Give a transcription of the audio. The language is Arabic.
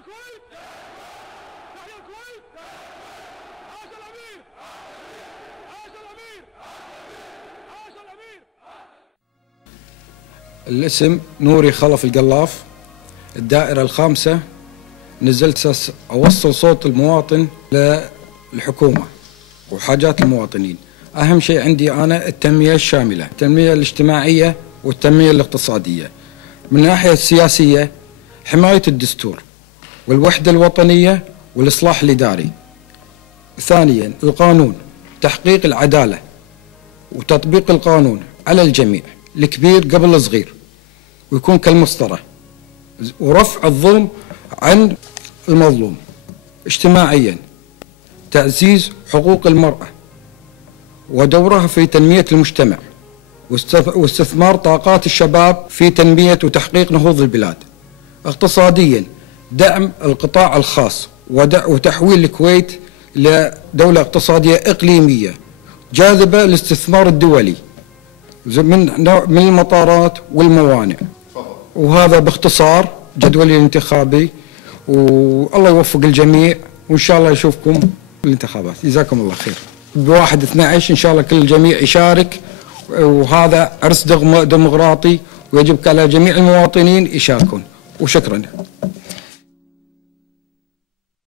الكويت! تحيا الكويت! عاش الأمير! عاش الأمير! عاش الأمير! الاسم نوري خلف القلاف، الدائرة الخامسة. نزلت أوصل صوت المواطن للحكومة وحاجات المواطنين. أهم شيء عندي أنا التنمية الشاملة، التنمية الاجتماعية والتنمية الاقتصادية. من الناحية السياسية حماية الدستور والوحدة الوطنية والإصلاح الإداري. ثانيا القانون، تحقيق العدالة وتطبيق القانون على الجميع، الكبير قبل الصغير، ويكون كالمسطرة، ورفع الظلم عن المظلوم. اجتماعيا تعزيز حقوق المرأة ودورها في تنمية المجتمع واستثمار طاقات الشباب في تنمية وتحقيق نهوض البلاد. اقتصاديا دعم القطاع الخاص وتحويل الكويت لدولة اقتصادية إقليمية جاذبة للاستثمار الدولي من المطارات والموانئ. وهذا باختصار جدولي الانتخابي، والله يوفق الجميع وإن شاء الله يشوفكم بالانتخابات. جزاكم الله خير. ب1/12 إن شاء الله كل الجميع يشارك، وهذا عرس ديمقراطي ويجب على جميع المواطنين يشاركون. وشكرا.